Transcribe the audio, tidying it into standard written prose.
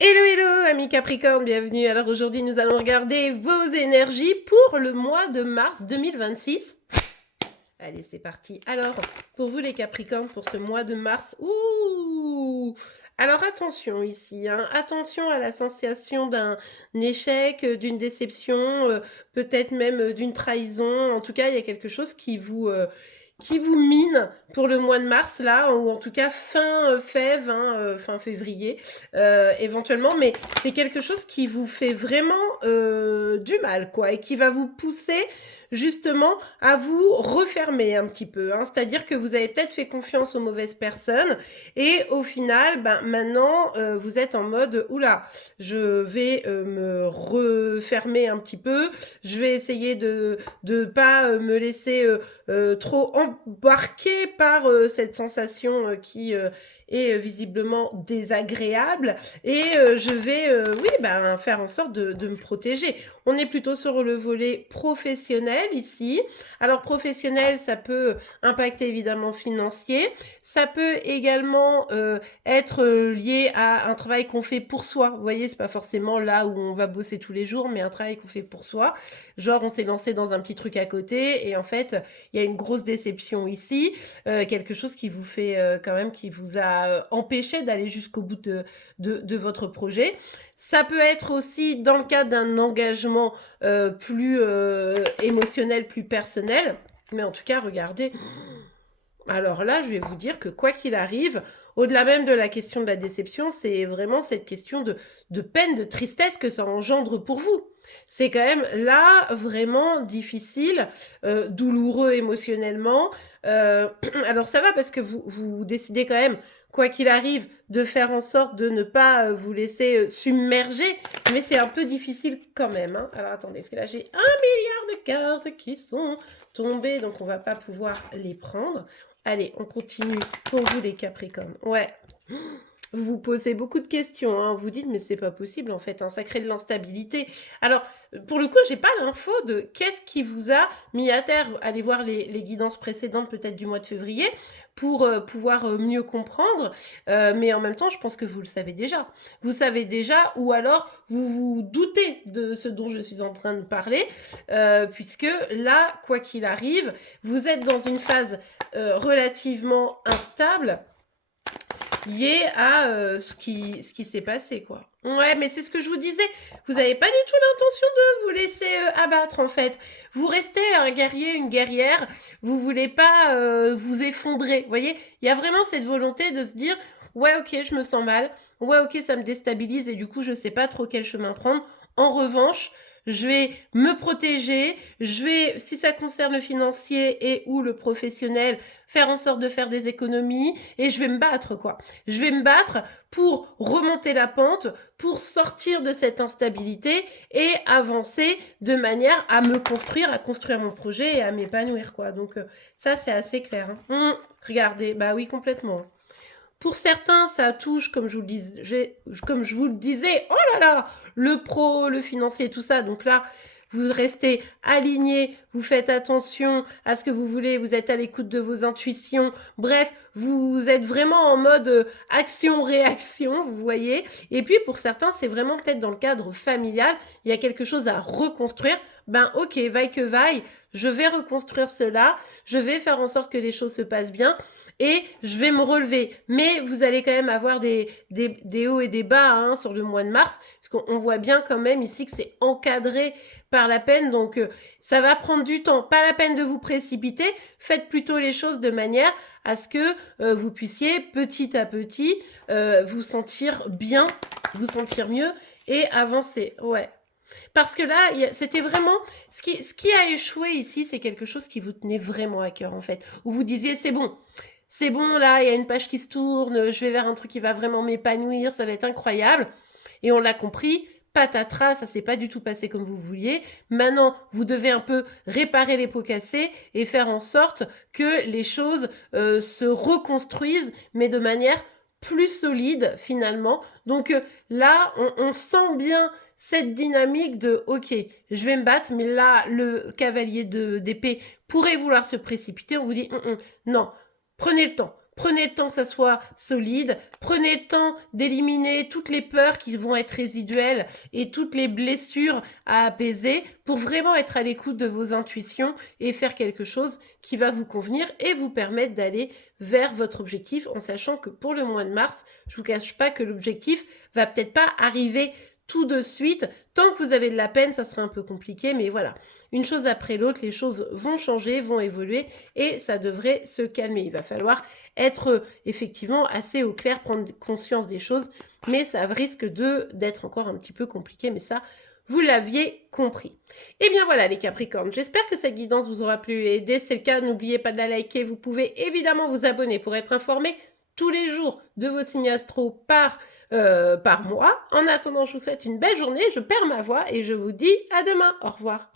Hello hello amis Capricorne, bienvenue. Alors aujourd'hui nous allons regarder vos énergies pour le mois de mars 2026. Allez c'est parti. Alors pour vous les Capricornes pour ce mois de mars, alors attention ici, hein. Attention à la sensation d'un échec, d'une déception, peut-être même d'une trahison. En tout cas il y a quelque chose qui vous mine pour le mois de mars là, ou en tout cas fin fév, hein, fin février éventuellement, mais c'est quelque chose qui vous fait vraiment du mal quoi, et qui va vous pousser justement à vous refermer un petit peu, hein. C'est-à-dire que vous avez peut-être fait confiance aux mauvaises personnes et au final, ben, maintenant vous êtes en mode oula, je vais me refermer un petit peu, je vais essayer de pas me laisser trop embarqué par cette sensation qui est visiblement désagréable et je vais oui ben, faire en sorte de me protéger. On est plutôt sur le volet professionnel ici. Alors professionnel, ça peut impacter évidemment financier, ça peut également être lié à un travail qu'on fait pour soi. Vous voyez, c'est pas forcément là où on va bosser tous les jours, mais un travail qu'on fait pour soi. Genre on s'est lancé dans un petit truc à côté et en fait il y a une grosse déception ici, quelque chose qui vous fait quand même, qui vous a empêché d'aller jusqu'au bout de votre projet. Ça peut être aussi dans le cadre d'un engagement plus émotionnel, plus personnel. Mais en tout cas, regardez. Alors là, je vais vous dire que quoi qu'il arrive, au-delà même de la question de la déception, c'est vraiment cette question de peine, de tristesse que ça engendre pour vous. C'est quand même là vraiment difficile, douloureux émotionnellement. Alors ça va parce que vous décidez quand même, quoi qu'il arrive, de faire en sorte de ne pas vous laisser submerger, mais c'est un peu difficile quand même, hein. Alors attendez, parce que là j'ai 1 milliard de cartes qui sont tombées, donc on va pas pouvoir les prendre. Allez, on continue pour vous les Capricornes. Ouais. Vous vous posez beaucoup de questions, hein. Vous dites, mais c'est pas possible en fait, hein, ça crée de l'instabilité. Alors, pour le coup, j'ai pas l'info de qu'est-ce qui vous a mis à terre. Allez voir les guidances précédentes, peut-être du mois de février, pour pouvoir mieux comprendre. Mais en même temps, je pense que vous le savez déjà. Vous savez déjà, ou alors vous vous doutez de ce dont je suis en train de parler, puisque là, quoi qu'il arrive, vous êtes dans une phase relativement instable lié à ce qui s'est passé, quoi. Ouais, mais c'est ce que je vous disais. Vous n'avez pas du tout l'intention de vous laisser abattre, en fait. Vous restez un guerrier, une guerrière. Vous voulez pas vous effondrer. Vous voyez, il y a vraiment cette volonté de se dire, ouais, ok, je me sens mal. Ouais, ok, ça me déstabilise et du coup, je sais pas trop quel chemin prendre. En revanche, je vais me protéger, je vais, si ça concerne le financier et ou le professionnel, faire en sorte de faire des économies et je vais me battre, quoi. Je vais me battre pour remonter la pente, pour sortir de cette instabilité et avancer de manière à me construire, à construire mon projet et à m'épanouir, quoi. Donc ça, c'est assez clair, hein. Regardez, bah oui, complètement. Pour certains, ça touche, comme je vous le disais, oh là là, le pro, le financier, tout ça. Donc là, vous restez aligné, vous faites attention à ce que vous voulez, vous êtes à l'écoute de vos intuitions. Bref, vous êtes vraiment en mode action-réaction, vous voyez. Et puis pour certains, c'est vraiment peut-être dans le cadre familial, il y a quelque chose à reconstruire. Ben ok, vaille que vaille, je vais reconstruire cela, je vais faire en sorte que les choses se passent bien et je vais me relever. Mais vous allez quand même avoir des hauts et des bas, hein, sur le mois de mars, parce qu'on voit bien quand même ici que c'est encadré par la peine, donc ça va prendre du temps. Pas la peine de vous précipiter, faites plutôt les choses de manière à ce que vous puissiez petit à petit vous sentir bien, vous sentir mieux et avancer. Ouais. Parce que là, c'était vraiment ce qui a échoué ici, c'est quelque chose qui vous tenait vraiment à cœur en fait, où vous disiez c'est bon là, il y a une page qui se tourne, je vais vers un truc qui va vraiment m'épanouir, ça va être incroyable. Et on l'a compris, patatras, ça s'est pas du tout passé comme vous vouliez. Maintenant, vous devez un peu réparer les pots cassés et faire en sorte que les choses se reconstruisent, mais de manière plus solide finalement. Donc là, on sent bien cette dynamique de ok, je vais me battre, mais là, le cavalier d'épée pourrait vouloir se précipiter. On vous dit non, prenez le temps. Prenez le temps que ça soit solide. Prenez le temps d'éliminer toutes les peurs qui vont être résiduelles et toutes les blessures à apaiser pour vraiment être à l'écoute de vos intuitions et faire quelque chose qui va vous convenir et vous permettre d'aller vers votre objectif en sachant que pour le mois de mars, je vous cache pas que l'objectif va peut-être pas arriver tout de suite. Tant que vous avez de la peine, ça sera un peu compliqué, mais voilà. Une chose après l'autre, les choses vont changer, vont évoluer et ça devrait se calmer. Il va falloir être effectivement assez au clair, prendre conscience des choses, mais ça risque d'être encore un petit peu compliqué, mais ça, vous l'aviez compris. Et bien voilà les Capricornes, j'espère que cette guidance vous aura plu et aidé. Si c'est le cas, n'oubliez pas de la liker. Vous pouvez évidemment vous abonner pour être informé tous les jours de vos signes astro par mois. En attendant, je vous souhaite une belle journée, je perds ma voix et je vous dis à demain. Au revoir.